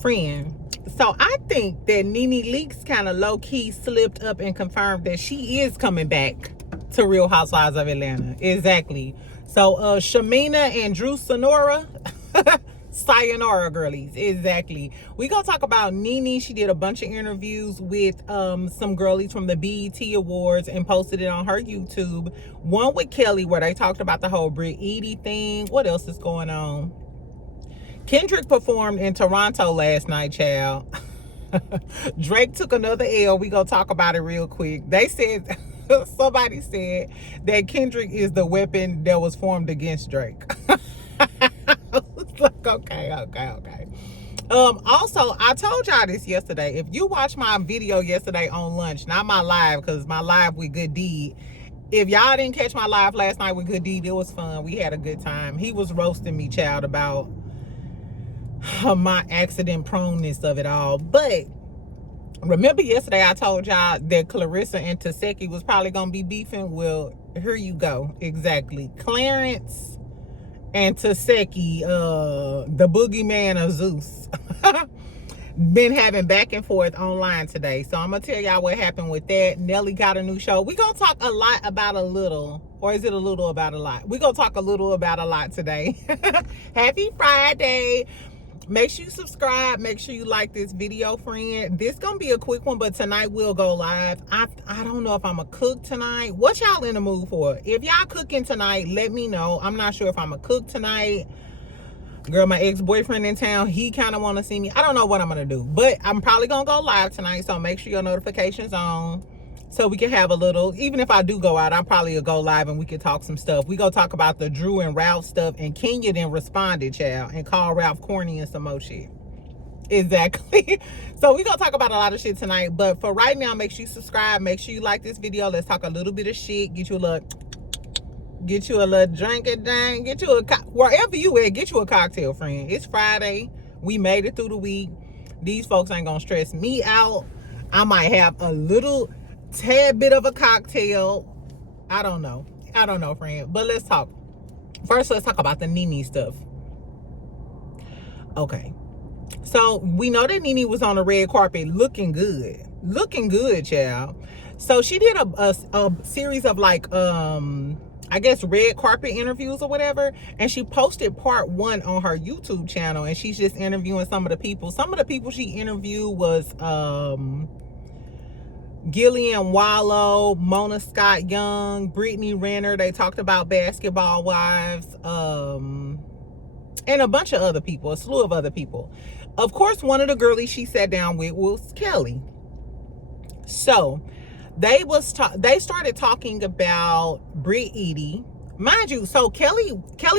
Friend, so I think that Nene Leaks kind of low-key slipped up and confirmed that she is coming back to Real Housewives of Atlanta. Exactly. So Shamina and Drew Sonora, sayonara girlies. Exactly. We gonna talk about Nene. She did a bunch of interviews with some girlies from the BET Awards and posted it on her YouTube. One with Kelly where they talked about the whole Brit Edie thing. What else is going on? Kendrick performed in Toronto last night, child. Drake took another L. We gonna talk about it real quick. They said, somebody said that Kendrick is the weapon that was formed against Drake. Like, okay. Also, I told y'all this yesterday. If you watched my video yesterday on lunch, not my live, because my live with Good Deed. If y'all didn't catch my live last night with Good Deed, it was fun. We had a good time. He was roasting me, child, about my accident proneness of it all. But remember yesterday I told y'all that Clarissa and Tesehki was probably gonna be beefing? Well, here you go. Exactly. Clarence and Tesehki, the boogeyman of Zeus, been having back and forth online today. So I'm gonna tell y'all what happened with that. Nelly got a new show. We gonna talk a lot about a little, or is it a little about a lot? We gonna talk a little about a lot today. Happy Friday. Make sure you subscribe. Make sure you like this video, friend. This gonna be a quick one, but tonight we'll go live. I don't know if I'm gonna cook tonight. What y'all in the mood for? If y'all cooking tonight, let me know. I'm not sure if I'm gonna cook tonight. Girl, my ex-boyfriend in town, he kind of want to see me. I don't know what I'm gonna do, but I'm probably gonna go live tonight, so make sure your notifications on so we can have a little, even if I do go out, I'll probably go live and we can talk some stuff. We gonna talk about the Drew and Ralph stuff, and Kenya then responded, child, and called Ralph corny and some more shit. Exactly. So we gonna talk about a lot of shit tonight, but for right now, make sure you subscribe, make sure you like this video. Let's talk a little bit of shit, get you a little drink and dang, get you a, wherever you at, get you a cocktail, friend. It's Friday. We made it through the week. These folks ain't gonna stress me out. I might have a little tad bit of a cocktail. I don't know, friend, but let's talk. First, let's talk about the Nene stuff. Okay, so we know that Nene was on the red carpet looking good, child. So she did a series of like I guess red carpet interviews or whatever, and she posted part 1 on her YouTube channel, and she's just interviewing some of the people. Some of the people she interviewed was Gillian Wallow, Mona Scott Young, Brittany Renner. They talked about Basketball Wives, and a bunch of other people, a slew of other people. Of course, one of the girlies she sat down with was Kelly. So they started talking about Brit Edie. Mind you, so Kelly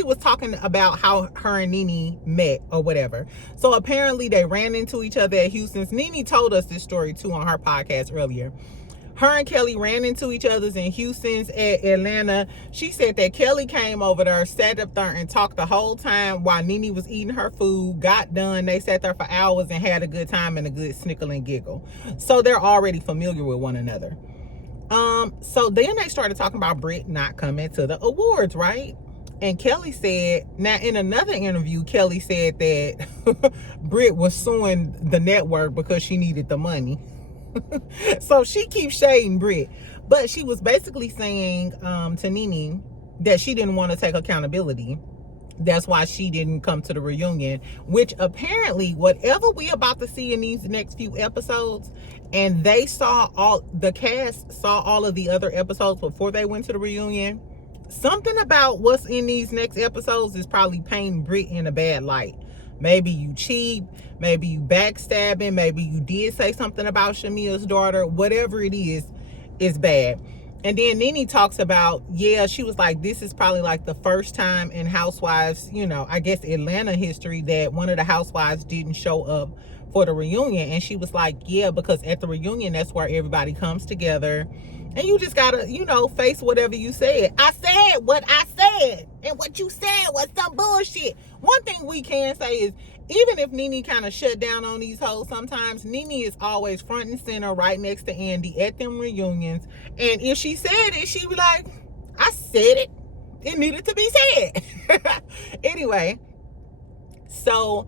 was talking about how her and Nene met or whatever. So apparently they ran into each other at Houston's. Nene told us this story too on her podcast earlier. Her and Kelly ran into each other's in Houston's at Atlanta. She said that Kelly came over there, sat up there and talked the whole time while Nene was eating her food, got done. They sat there for hours and had a good time and a good snickle and giggle. So they're already familiar with one another. So then they started talking about Brit not coming to the awards, right? And Kelly said, now in another interview, Kelly said that Brit was suing the network because she needed the money. So she keeps shading Brit, but she was basically saying to Nene that she didn't want to take accountability. That's why she didn't come to the reunion, which apparently whatever we about to see in these next few episodes, and they saw the cast saw all of the other episodes before they went to the reunion, something about what's in these next episodes is probably painting Brit in a bad light. Maybe you cheat, maybe you backstabbing, maybe you did say something about Shamia's daughter. Whatever it is bad. And then Nene talks about, yeah, she was like, this is probably like the first time in Housewives, you know, I guess Atlanta history, that one of the housewives didn't show up for the reunion. And she was like, yeah, because at the reunion, that's where everybody comes together. And you just gotta, you know, face whatever you said. I said what I said. And what you said was some bullshit. One thing we can say is, even if Nene kind of shut down on these hoes sometimes, Nene is always front and center right next to Andy at them reunions. And if she said it, she'd be like, I said it. It needed to be said. Anyway, so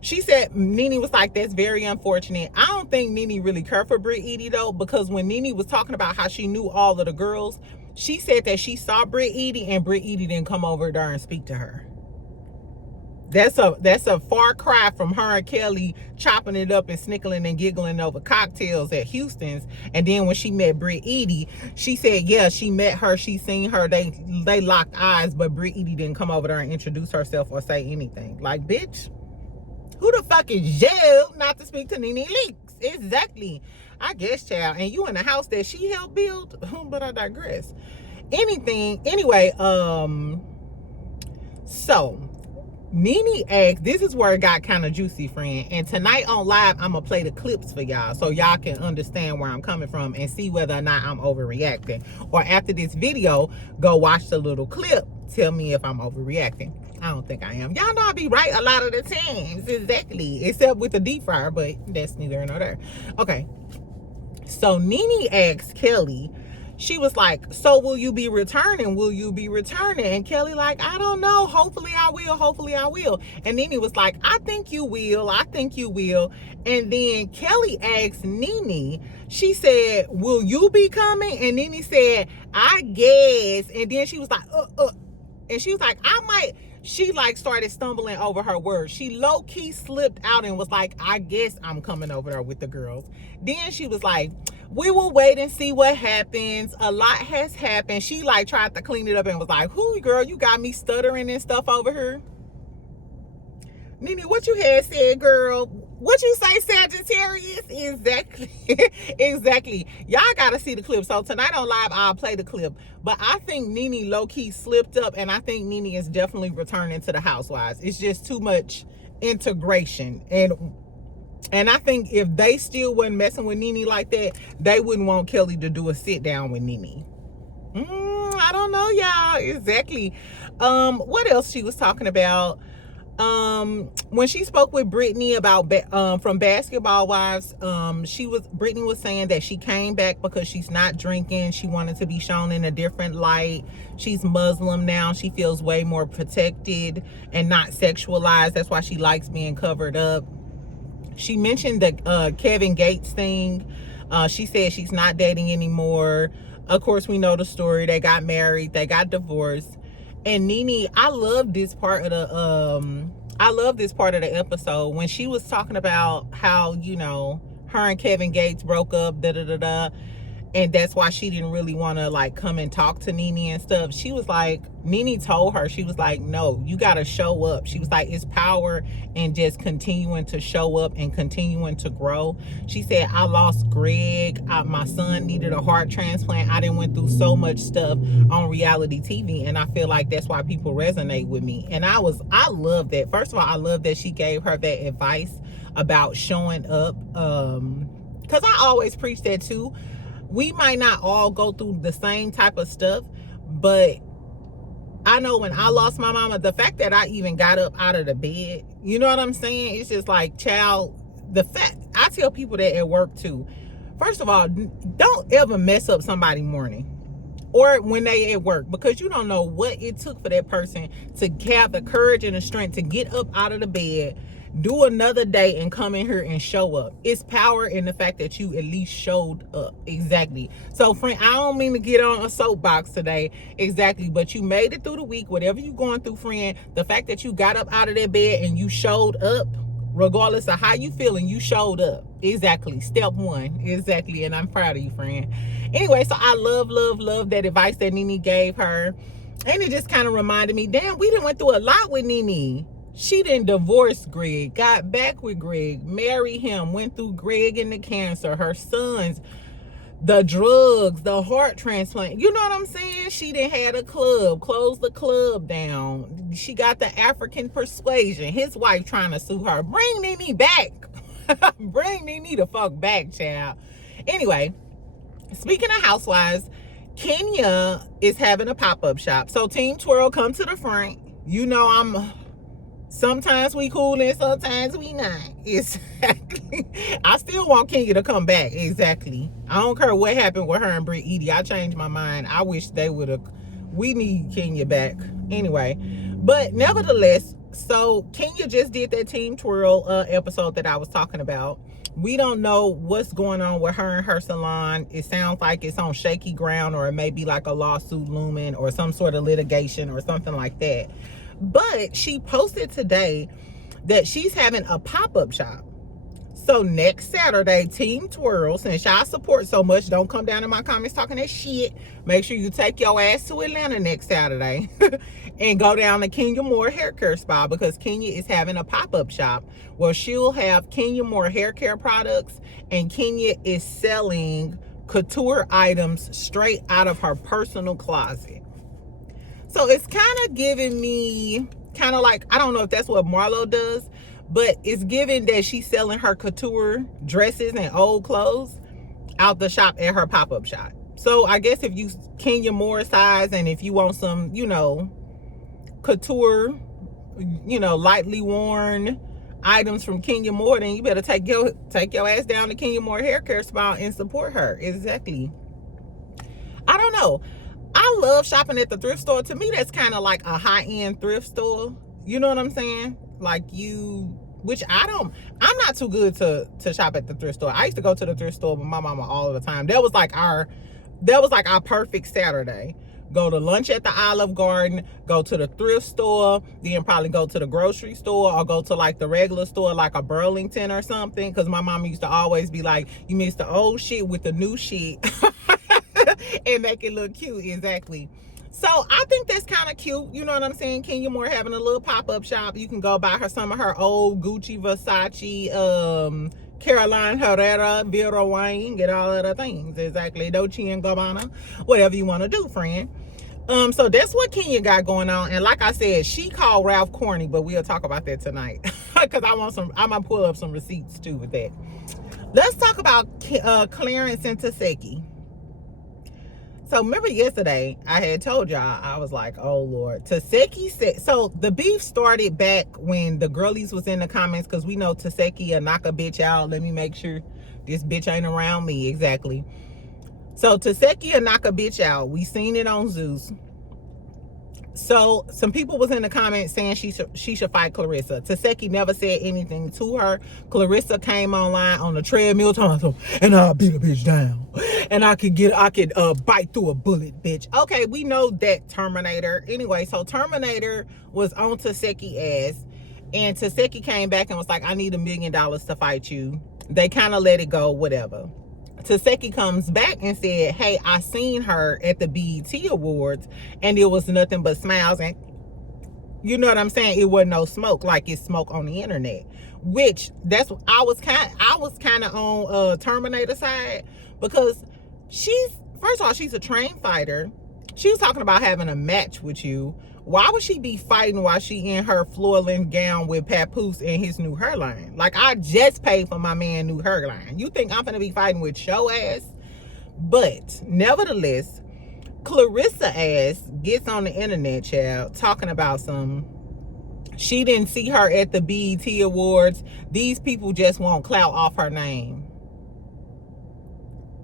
She said, Nene was like, that's very unfortunate. I don't think Nene really cared for Britt Edie though, because when Nene was talking about how she knew all of the girls, she said that she saw Britt Edie and Britt Edie didn't come over there and speak to her. That's a far cry from her and Kelly chopping it up and snickling and giggling over cocktails at Houston's. And then when she met Britt Edie, she said, yeah, she met her, she seen her, they locked eyes, but Britt Edie didn't come over there and introduce herself or say anything. Like, bitch, who the fuck is you not to speak to Nene Leaks? Exactly. I guess, child. And you in the house that she helped build? But I digress. Anyway, so Nene asked, this is where it got kind of juicy, friend. And tonight on live, I'm going to play the clips for y'all so y'all can understand where I'm coming from and see whether or not I'm overreacting. Or after this video, go watch the little clip. Tell me if I'm overreacting. I don't think I am. Y'all know I be right a lot of the times. Exactly. Except with the deep fryer, but that's neither here nor there. Okay. So Nene asked Kelly, she was like, so will you be returning? Will you be returning? And Kelly like, I don't know. Hopefully I will. Hopefully I will. And Nene was like, I think you will. I think you will. And then Kelly asked Nene, she said, will you be coming? And Nene said, I guess. And then she was like, And she was like, I might. She like started stumbling over her words. She low-key slipped out and was like, I guess I'm coming over there with the girls. Then she was like, we will wait and see what happens. A lot has happened. She like tried to clean it up and was like, whoo, girl, you got me stuttering and stuff over here. Nene, what you had said, girl? What you say, Sagittarius? Exactly. Exactly. Y'all got to see the clip. So tonight on live, I'll play the clip. But I think Nene low-key slipped up, and I think Nene is definitely returning to the Housewives. It's just too much integration. And I think if they still wasn't messing with Nene like that, they wouldn't want Kelly to do a sit-down with Nene. I don't know, y'all. Exactly. What else she was talking about? When she spoke with Brittany about from Basketball Wives, Brittany was saying that she came back because she's not drinking. She wanted to be shown in a different light. She's Muslim now. She feels way more protected and not sexualized. That's why she likes being covered up. She mentioned the Kevin Gates thing. She said she's not dating anymore. Of course, we know the story. They got married. They got divorced. And Nene, I love this part of the episode when she was talking about how, you know, her and Kevin Gates broke up, and that's why she didn't really want to like come and talk to Nene and stuff. She was like, Nene told her, she was like, no, you got to show up. She was like, it's power in just continuing to show up and continuing to grow. She said, I lost Greg. My son needed a heart transplant. I done went through so much stuff on reality TV, and I feel like that's why people resonate with me. And I love that. First of all, I love that she gave her that advice about showing up, because I always preach that too. We might not all go through the same type of stuff, but I know when I lost my mama, the fact that I even got up out of the bed, you know what I'm saying? It's just like, child, the fact, I tell people that at work too. First of all, don't ever mess up somebody's morning or when they at work, because you don't know what it took for that person to have the courage and the strength to get up out of the bed, do another day, and come in here and show up. It's power in the fact that you at least showed up. Exactly. So, friend, I don't mean to get on a soapbox today. Exactly. But you made it through the week, whatever you're going through, friend. The fact that you got up out of that bed and you showed up, regardless of how you feeling, you showed up. Exactly. Step one. Exactly. And I'm proud of you, friend. Anyway, so I love that advice that Nene gave her. And it just kind of reminded me, damn, we done went through a lot with Nene. She didn't divorce Greg, got back with Greg, married him, went through Greg and the cancer, her sons, the drugs, the heart transplant. You know what I'm saying? She didn't had a club, closed the club down. She got the African persuasion. His wife trying to sue her. Bring Nene back. Bring Nene the fuck back, child. Anyway, speaking of housewives, Kenya is having a pop-up shop. So Team Twirl, come to the front. You know sometimes we cool and sometimes we not. Exactly. I still want Kenya to come back. Exactly. I don't care what happened with her and Britt Edie. I changed my mind. I wish they would have. We need Kenya back. Anyway. But nevertheless, So Kenya just did that Team Twirl episode that I was talking about. We don't know what's going on with her and her salon. It sounds like it's on shaky ground, or it may be like a lawsuit looming or some sort of litigation or something like that. But she posted today that she's having a pop-up shop. So next Saturday, Team Twirl, since y'all support so much, don't come down in my comments talking that shit. Make sure you take your ass to Atlanta next Saturday and go down to Kenya Moore Hair Care Spa, because Kenya is having a pop-up shop where she'll have Kenya Moore hair care products, and Kenya is selling couture items straight out of her personal closet. So it's kind of giving me kind of like, I don't know if that's what Marlo does, but it's given that she's selling her couture dresses and old clothes out the shop at her pop-up shop. So I guess if you Kenya Moore size, and if you want some, you know, couture, you know, lightly worn items from Kenya Moore, then you better take your ass down to Kenya Moore Hair Care Spa and support her. Exactly. I don't know. I love shopping at the thrift store. To me, that's kind of like a high-end thrift store. You know what I'm saying? Like which I'm not too good to shop at the thrift store. I used to go to the thrift store with my mama all the time. That was like our perfect Saturday. Go to lunch at the Olive Garden, go to the thrift store, then probably go to the grocery store, or go to like the regular store, like a Burlington or something. Because my mama used to always be like, you mix the old shit with the new shit and make it look cute. Exactly. So I think that's kind of cute. You know what I'm saying? Kenya Moore having a little pop-up shop. You can go buy her some of her old Gucci, Versace, Caroline Herrera, Vera Wang, get all of the things. Exactly. Dolce and Gabbana. Whatever you want to do, friend. So that's what Kenya got going on. And like I said, she called Ralph corny, but we'll talk about that tonight. Because I'm going to pull up some receipts too with that. Let's talk about Clarence and Tesehki. So remember yesterday, I had told y'all, I was like, oh Lord. Tesehki said, so the beef started back when the girlies was in the comments, because we know Tesehki will knock a bitch out. Let me make sure this bitch ain't around me. Exactly. So Tesehki will knock a bitch out. We seen it on Zeus. So some people was in the comments saying she should fight Clarissa. Tesehki never said anything to her. Clarissa came online on the treadmill talking, and I'll beat a bitch down, and I could bite through a bullet, bitch. Okay, we know that, Terminator. Anyway, so Terminator was on Tesehki ass, and Tesehki came back and was like, I need $1 million to fight you. They kind of let it go, whatever. Tesehki comes back and said, hey, I seen her at the BET Awards, and it was nothing but smiles, and you know what I'm saying, it wasn't no smoke like it's smoke on the internet. Which that's what I was kind of on Terminator side, because first of all, she's a trained fighter. She was talking about having a match with you. Why would she be fighting while she in her floor-length gown with Papoose and his new hairline? Like, I just paid for my man new hairline. You think I'm gonna be fighting with show ass? But nevertheless, Clarissa ass gets on the internet, child, talking about she didn't see her at the BET Awards. These people just want clout off her name.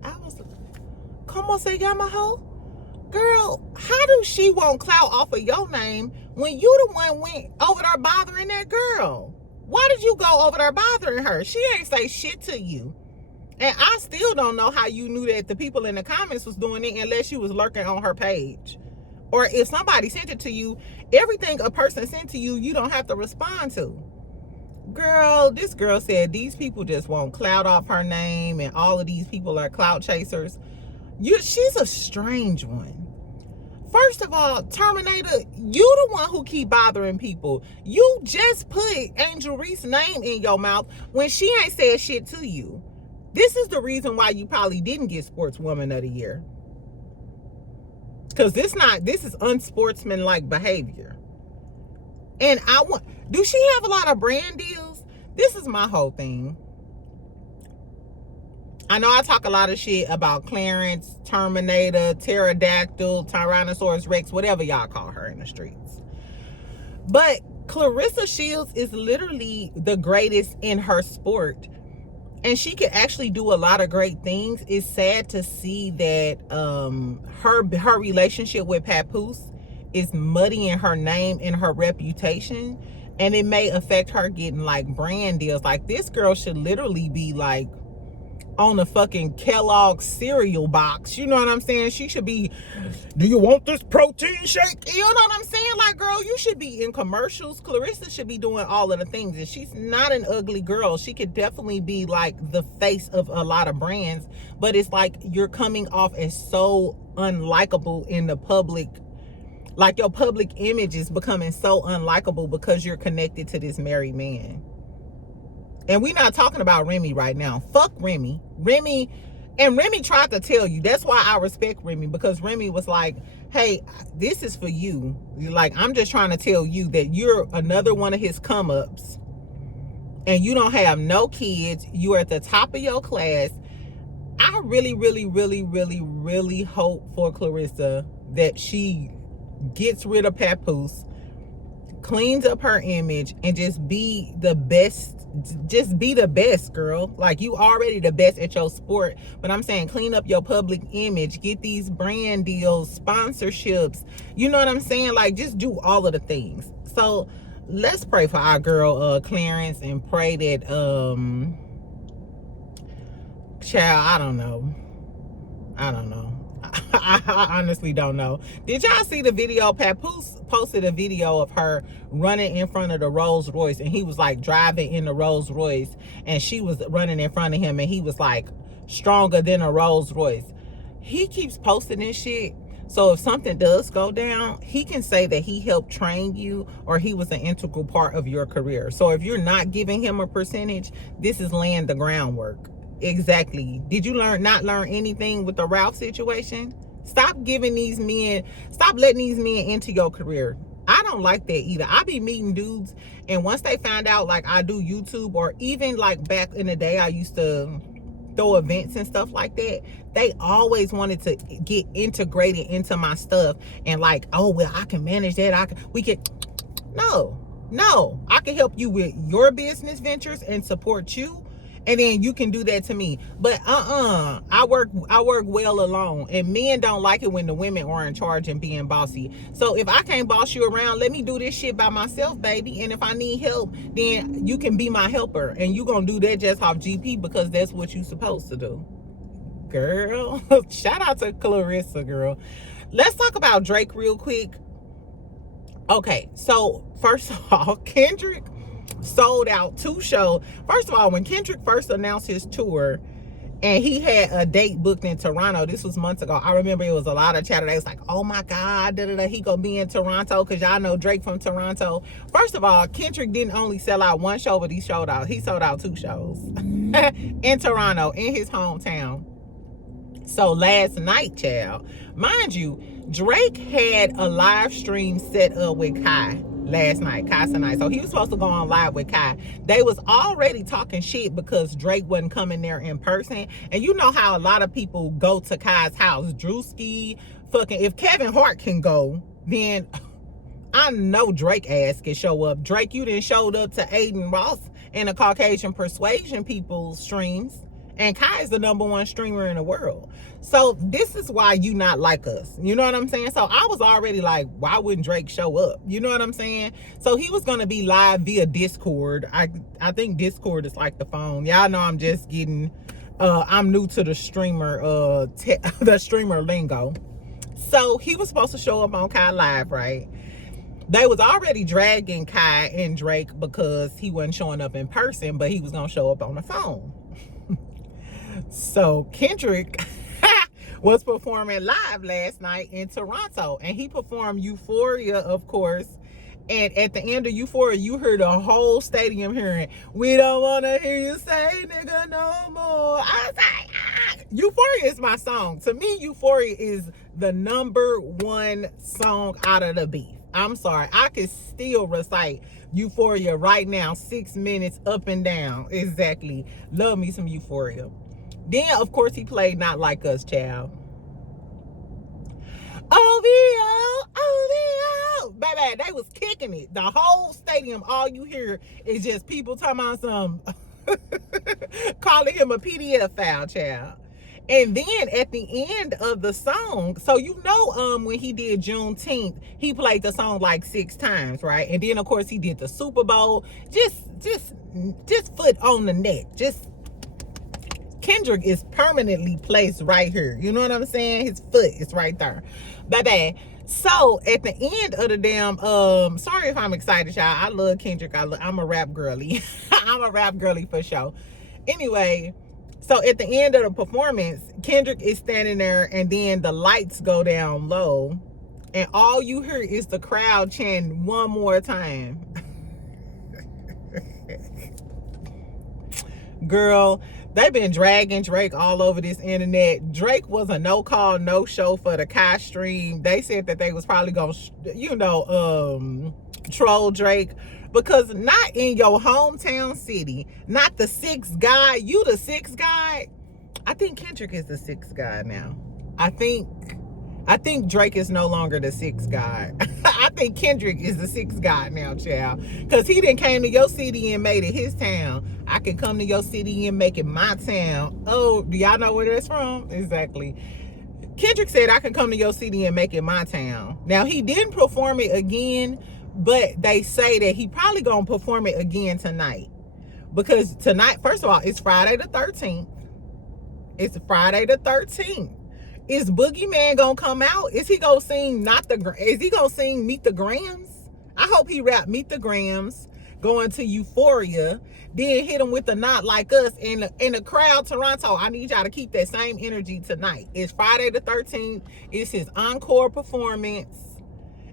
I was like, como se llama ho? Girl, how do she want clout off of your name when you the one went over there bothering that girl? Why did you go over there bothering her? She ain't say shit to you. And I still don't know how you knew that the people in the comments was doing it unless you was lurking on her page. Or if somebody sent it to you, everything a person sent to you, you don't have to respond to. Girl, this girl said these people just want clout off her name, and all of these people are clout chasers. She's a strange one. First of all, Terminator, you the one who keep bothering people. You just put Angel Reese's name in your mouth when she ain't said shit to you. This is the reason why you probably didn't get Sportswoman of the Year. Because this is unsportsmanlike behavior. And do she have a lot of brand deals? This is my whole thing. I know I talk a lot of shit about Clarence, Terminator, Pterodactyl, Tyrannosaurus Rex, whatever y'all call her in the streets. But Clarissa Shields is literally the greatest in her sport. And she could actually do a lot of great things. It's sad to see that her relationship with Papoose is muddying her name and her reputation. And it may affect her getting like brand deals. Like, this girl should literally be like on the fucking Kellogg cereal box. You know what I'm saying? She should be, do you want this protein shake? You know what I'm saying? Like, girl, you should be in commercials. Clarissa should be doing all of the things. And she's not an ugly girl. She could definitely be like the face of a lot of brands. But it's like you're coming off as so unlikable in the public. Like, your public image is becoming so unlikable because you're connected to this married man. And we're not talking about Remy right now. Fuck Remy. Remy tried to tell you. That's why I respect Remy, because Remy was like, hey, this is for you. Like, I'm just trying to tell you that you're another one of his come-ups. And you don't have no kids. You're at the top of your class. I really, really, really, really, really hope for Clarissa that she gets rid of Papoose, cleans up her image, and just be the best. Just be the best, girl. Like, you already the best at your sport, but I'm saying clean up your public image, get these brand deals, sponsorships, you know what I'm saying? Like, just do all of the things. So let's pray for our girl Clarence, and pray that child, I don't know I honestly don't know. Did y'all see the video? Papoose posted a video of her running in front of the Rolls Royce, and he was like driving in the Rolls Royce, and she was running in front of him, and he was like stronger than a Rolls Royce. He keeps posting this shit, so if something does go down, he can say that he helped train you, or he was an integral part of your career. So if you're not giving him a percentage, this is laying the groundwork. Exactly. Did you not learn anything with the Ralph situation? Stop letting these men into your career. I don't like that either. I be meeting dudes, and once they find out like I do YouTube, or even like back in the day I used to throw events and stuff like that, they always wanted to get integrated into my stuff, and like, oh well, I can manage that. No, I can help you with your business ventures and support you, and then you can do that to me. But I work well alone, and men don't like it when the women are in charge and being bossy. So if I can't boss you around, let me do this shit by myself, baby. And if I need help, then you can be my helper, and you gonna do that just off GP, because that's what you supposed to do, girl. Shout out to Clarissa, girl. Let's talk about Drake real quick. Okay, so first of all, Kendrick sold out 2 shows. First of all, when Kendrick first announced his tour, and he had a date booked in Toronto, this was months ago. I remember it was a lot of chatter. They was like, oh my God, he gonna be in Toronto, because y'all know Drake from Toronto. First of all, Kendrick didn't only sell out 1 show, but he sold out 2 shows in Toronto, in his hometown. So last night, child, mind you, Drake had a live stream set up with Kai last night, Kai tonight. So he was supposed to go on live with Kai. They was already talking shit because Drake wasn't coming there in person. And you know how a lot of people go to Kai's house. Drewski, fucking, if Kevin Hart can go, then I know Drake ass can show up. Drake, you done showed up to Aiden Ross and the Caucasian Persuasion people's streams. And Kai is the #1 streamer in the world. So this is why you not like us. You know what I'm saying? So I was already like, why wouldn't Drake show up? You know what I'm saying? So he was going to be live via Discord. I think Discord is like the phone. Y'all know I'm just getting, I'm new to the streamer, the streamer lingo. So he was supposed to show up on Kai Live, right? They was already dragging Kai and Drake because he wasn't showing up in person, but he was going to show up on the phone. So Kendrick was performing live last night in Toronto, and he performed Euphoria, of course. And at the end of Euphoria, you heard the whole stadium hearing, we don't want to hear you say nigga no more. I was like, Euphoria is my song. To me, Euphoria is the #1 song out of the beef. I'm sorry, I can still recite Euphoria right now, 6 minutes up and down. Exactly. Love me some Euphoria. Then, of course, he played Not Like Us, child. OVO. Baby, they was kicking it. The whole stadium, all you hear is just people talking about some, calling him a PDF file, child. And then at the end of the song, so when he did Juneteenth, he played the song like 6 times, right? And then of course he did the Super Bowl. Just foot on the neck. Just Kendrick is permanently placed right here. You know what I'm saying? His foot is right there. Bye-bye. So at the end of the damn, sorry if I'm excited, y'all. I love Kendrick. I'm a rap girly. I'm a rap girly for sure. Anyway, so at the end of the performance, Kendrick is standing there and then the lights go down low and all you hear is the crowd chanting one more time. Girl, they've been dragging Drake all over this internet. Drake was a no-call, no-show for the Kai stream. They said that they was probably gonna, troll Drake because not in your hometown city, not the 6th guy. You the 6th guy. I think Kendrick is the 6th guy now. I think Drake is no longer the 6th guy. I think Kendrick is the 6th guy now, child. Because he done came to your city and made it his town. I can come to your city and make it my town. Oh, do y'all know where that's from? Exactly. Kendrick said, I can come to your city and make it my town. Now, he didn't perform it again, but they say that he probably gonna perform it again tonight. Because tonight, first of all, it's Friday the 13th. It's Friday the 13th. Is Boogeyman gonna come out? Is he gonna sing is he gonna sing Meet the Grams? I hope he rap Meet the Grams, going to Euphoria, then hit him with the Not Like Us in the crowd, Toronto. I need y'all to keep that same energy tonight. It's Friday the 13th. It's his encore performance.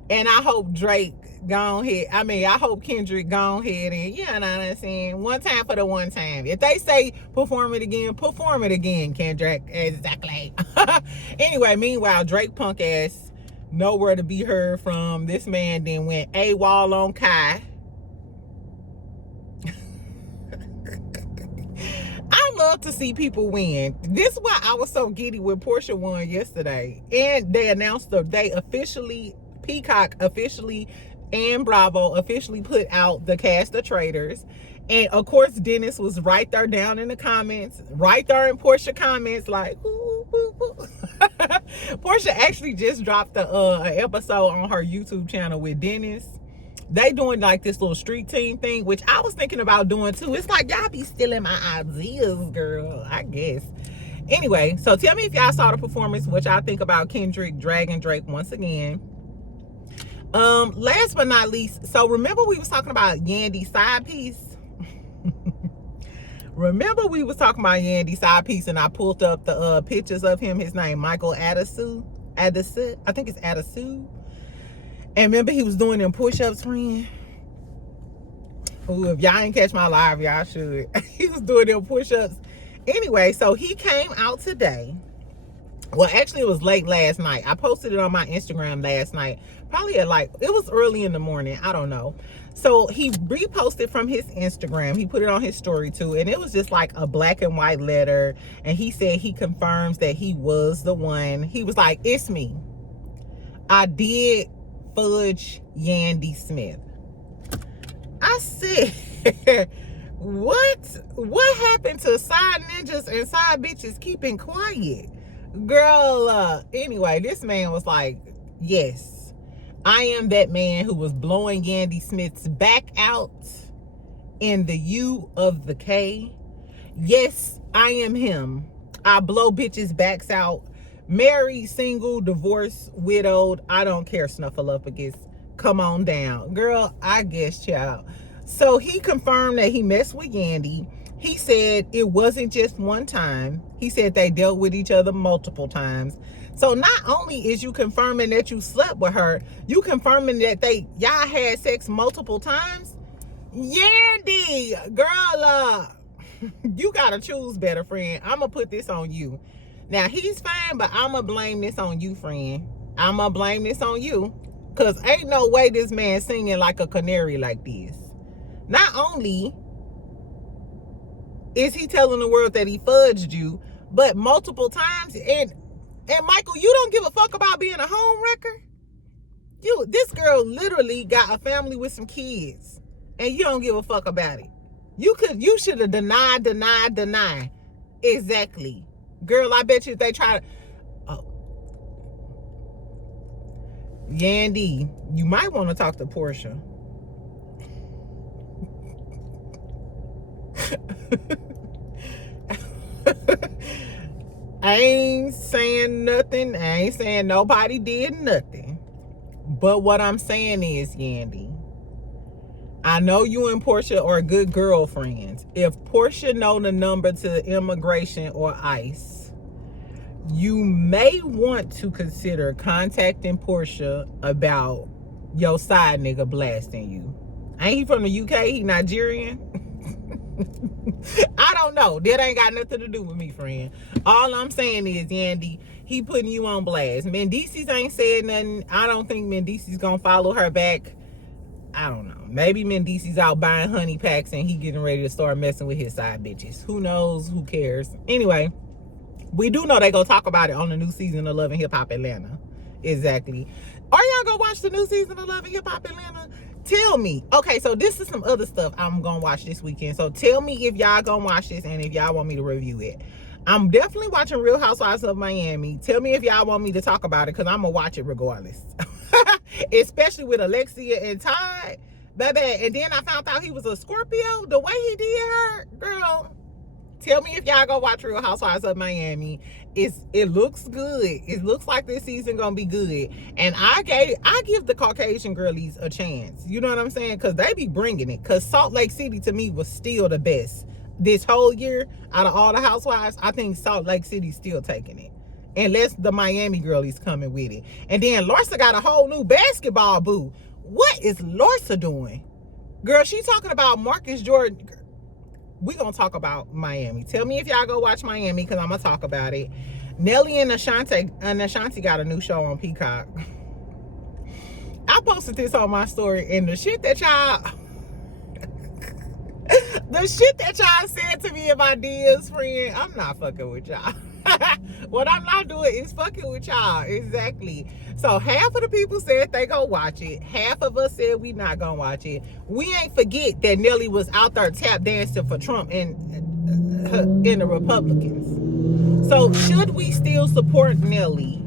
And I hope Drake gone ahead. I hope Kendrick gone ahead and, you know what I'm saying? One time for the one time. If they say perform it again, Kendrick. Exactly. Anyway, meanwhile, Drake punk ass, nowhere to be heard from. This man then went AWOL on Kai. I love to see people win. This is why I was so giddy when Portia won yesterday. And they announced Peacock officially and Bravo officially put out the cast of traitors. And of course, Dennis was right there down in the comments, right there in Portia comments, like, ooh, ooh, ooh. Portia actually just dropped an episode on her YouTube channel with Dennis. They doing like this little street team thing, which I was thinking about doing too. It's like, y'all be stealing my ideas, girl, I guess. Anyway, so tell me if y'all saw the performance, what y'all think about Kendrick dragging Drake once again. Last but not least, so remember we was talking about Yandy's side piece? Remember we was talking about Yandy's side piece and I pulled up the pictures of him. His name Michael Adisu. I think it's Adisu. And remember he was doing them push-ups, friend? Ooh, if y'all ain't catch my live, y'all should. He was doing them push-ups. Anyway, so he came out today. Well, actually, it was late last night. I posted it on my Instagram last night. Probably at it was early in the morning. I don't know. So he reposted from his Instagram. He put it on his story too. And it was just like a black and white letter. And he said he confirms that he was the one. He was like, it's me. I did fudge Yandy Smith. I said, what happened to side ninjas and side bitches keeping quiet? Girl, anyway, this man was like, yes, I am that man who was blowing Yandy Smith's back out in the U of the K. Yes, I am him. I blow bitches' backs out. Married, single, divorced, widowed, I don't care, Snuffleupagus. Come on down. Girl, I guess, child. So he confirmed that he messed with Yandy. He said it wasn't just one time. He said they dealt with each other multiple times. So not only is you confirming that you slept with her, you confirming that y'all had sex multiple times. Yandy, girl, you gotta choose better, friend. I'm gonna put this on you. Now he's fine, but I'm gonna blame this on you, friend. I'm gonna blame this on you, cause ain't no way this man singing like a canary like this. Not only is he telling the world that he fudged you, but multiple times. And Michael, you don't give a fuck about being a homewrecker? This girl literally got a family with some kids, and you don't give a fuck about it. You should have denied. Exactly. Girl, I bet you if they try to... Oh, Yandy, you might want to talk to Portia. I ain't saying nothing. I ain't saying nobody did nothing. But what I'm saying is, Yandy, I know you and Portia are good girlfriends. If Portia know the number to immigration or ICE, you may want to consider contacting Portia about your side nigga blasting you. Ain't he from the UK? He Nigerian? I don't know. That ain't got nothing to do with me, friend. All I'm saying is, Yandy, he putting you on blast. Mendices ain't said nothing. I don't think Mendices gonna follow her back. I don't know. Maybe Mendices out buying honey packs and he getting ready to start messing with his side bitches. Who knows? Who cares? Anyway, we do know they gonna talk about it on the new season of Love and Hip Hop Atlanta. Exactly. Are y'all gonna watch the new season of Love and Hip Hop Atlanta? Tell me. Okay, so this is some other stuff I'm gonna watch this weekend. So tell me if y'all gonna watch this and if y'all want me to review it. I'm definitely watching Real Housewives of Miami. Tell me if y'all want me to talk about it, because I'm gonna watch it regardless. Especially with Alexia and Todd, baby. And then I found out he was a Scorpio. The way he did her, girl. Tell me if y'all go watch Real Housewives of Miami. It looks good. It looks like this season gonna be good. And I give the Caucasian girlies a chance. You know what I'm saying? Because they be bringing it. Because Salt Lake City to me was still the best this whole year. Out of all the housewives, I think Salt Lake City's still taking it. Unless the Miami girlies coming with it. And then Larsa got a whole new basketball boo. What is Larsa doing? Girl, she talking about Marcus Jordan. We gonna talk about Miami. Tell me if y'all go watch Miami, because I'm gonna talk about it. Nelly and Ashanti got a new show on Peacock. I posted this on my story, and the shit that y'all said to me in my DMs, friend, I'm not fucking with y'all. What I'm not doing is fucking with y'all. Exactly. So half of the people said they gonna watch it. Half of us said we not gonna watch it. We ain't forget that Nelly was out there tap dancing for Trump and the Republicans. So should we still support Nelly?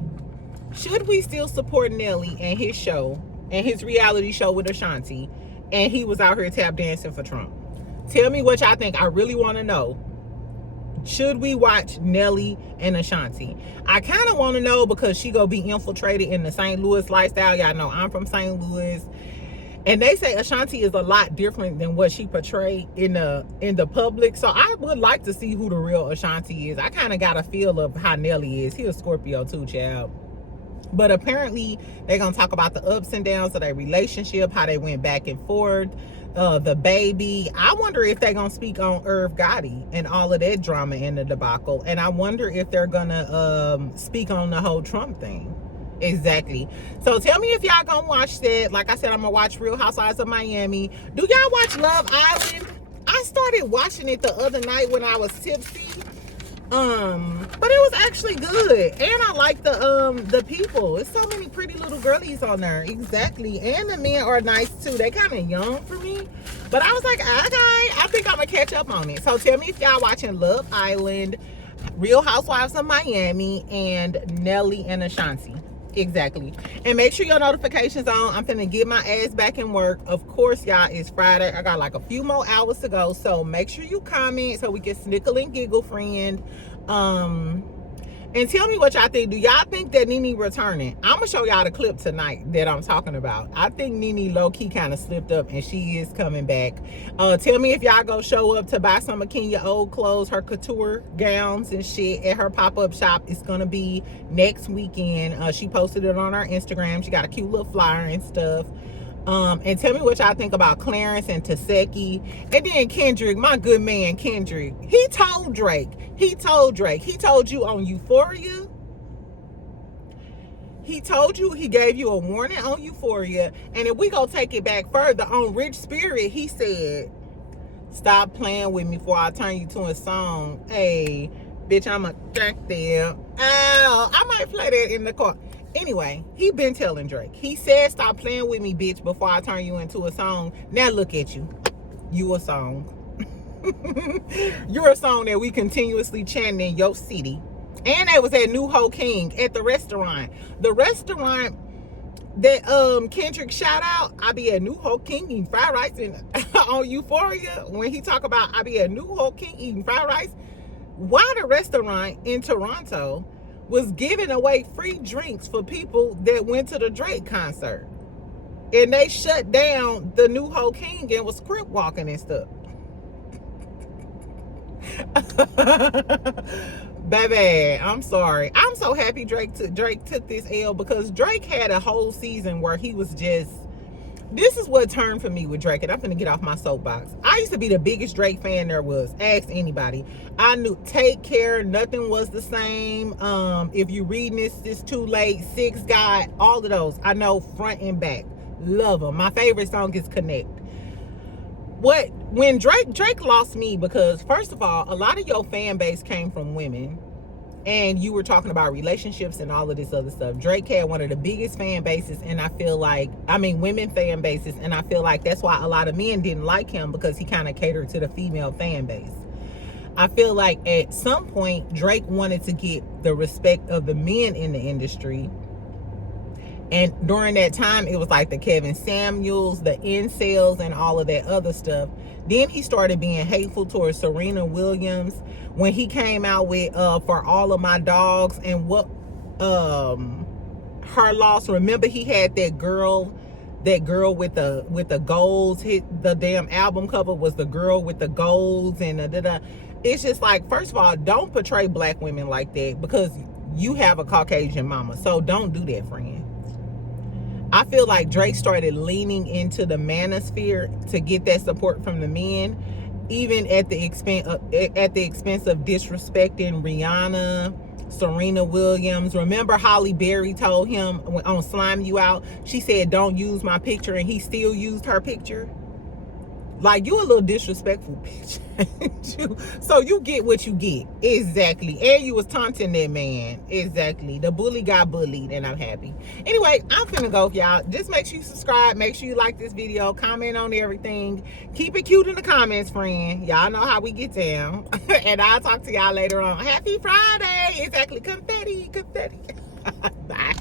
Should we still support Nelly and his show and his reality show with Ashanti? And he was out here tap dancing for Trump. Tell me what y'all think. I really want to know. Should we watch Nelly and Ashanti? I kind of want to know because she gonna be infiltrated in the St. Louis lifestyle. Y'all know I'm from St. Louis, and they say Ashanti is a lot different than what she portrayed in the public. So I would like to see who the real Ashanti is. I kind of got a feel of how Nelly is. He a Scorpio too, child. But apparently they're gonna talk about the ups and downs of their relationship, how they went back and forth. The baby. I wonder if they're gonna speak on Irv Gotti and all of that drama in the debacle. And I wonder if they're gonna speak on the whole Trump thing. Exactly. So tell me if y'all gonna watch that. Like I said, I'm gonna watch Real Housewives of Miami. Do y'all watch Love Island? I started watching it the other night when I was tipsy. But it was actually good, and I like the people. It's so many pretty little girlies on there. Exactly. And the men are nice too. They kind of young for me, but I was like, okay, I think I'm gonna catch up on it. So tell me if y'all watching Love Island, Real Housewives of Miami, and Nelly and Ashanti. Exactly. And make sure your notifications on. I'm finna get my ass back in work. Of course, y'all, it's Friday. I got like a few more hours to go. So make sure you comment so we can snickle and giggle, friend. And tell me what y'all think. Do y'all think that Nene returning? I'm gonna show y'all the clip tonight that I'm talking about. I think Nene low-key kind of slipped up and she is coming back. Tell me if y'all go show up to buy some of Kenya old clothes, her couture gowns and shit at her pop-up shop. It's gonna be next weekend. She posted it on her Instagram. She got a cute little flyer and stuff. And tell me what y'all think about Clarence and Tesehki. And then Kendrick, my good man Kendrick. He told you on Euphoria. He told you, he gave you a warning on Euphoria. And if we go take it back further, on Rich Spirit, he said, stop playing with me before I turn you to a song. Hey, bitch, I'm a track there. Ow, I might play that in the car. Anyway, he been telling Drake. He said, stop playing with me, bitch, before I turn you into a song. Now look at you. You a song. You're a song that we continuously chanting in your city. And they was at New Ho King at the restaurant. The restaurant that Kendrick shout out, I be at New Ho King eating fried rice and on Euphoria, when he talk about I be at New Ho King eating fried rice. Why the restaurant in Toronto was giving away free drinks for people that went to the Drake concert. And they shut down the New Ho King and was crip walking and stuff. Baby, I'm sorry. I'm so happy Drake took this L, because Drake had a whole season where he was just, this is what turned for me with Drake, and I'm finna get off my soapbox. I used to be the biggest Drake fan there was. Ask anybody. I knew Take Care, Nothing Was the Same. If you reading this, it's too late. Six God, all of those. I know front and back. Love them. My favorite song is Connect. When Drake lost me, because first of all, a lot of your fan base came from women, and you were talking about relationships and all of this other stuff. Drake had one of the biggest fan bases, and I feel like, women fan bases, and I feel like that's why a lot of men didn't like him, because he kind of catered to the female fan base. I feel like at some point Drake wanted to get the respect of the men in the industry. And during that time, it was like the Kevin Samuels, the incels, and all of that other stuff. Then he started being hateful towards Serena Williams when he came out with For All of My Dogs, and what her loss. Remember, he had that girl with the golds. The damn album cover was the girl with the golds, and it's just like, first of all, don't portray black women like that, because you have a Caucasian mama. So don't do that, friend. I feel like Drake started leaning into the manosphere to get that support from the men, even at the expense of disrespecting Rihanna, Serena Williams. Remember, Holly Berry told him on Slime You Out, she said, "Don't use my picture," and he still used her picture. Like, you a little disrespectful, bitch. So you get what you get. Exactly. And you was taunting that man. Exactly. The bully got bullied, and I'm happy. Anyway, I'm finna go, y'all. Just make sure you subscribe. Make sure you like this video. Comment on everything. Keep it cute in the comments, friend. Y'all know how we get down. And I'll talk to y'all later on. Happy Friday. Exactly. Confetti. Confetti. Bye.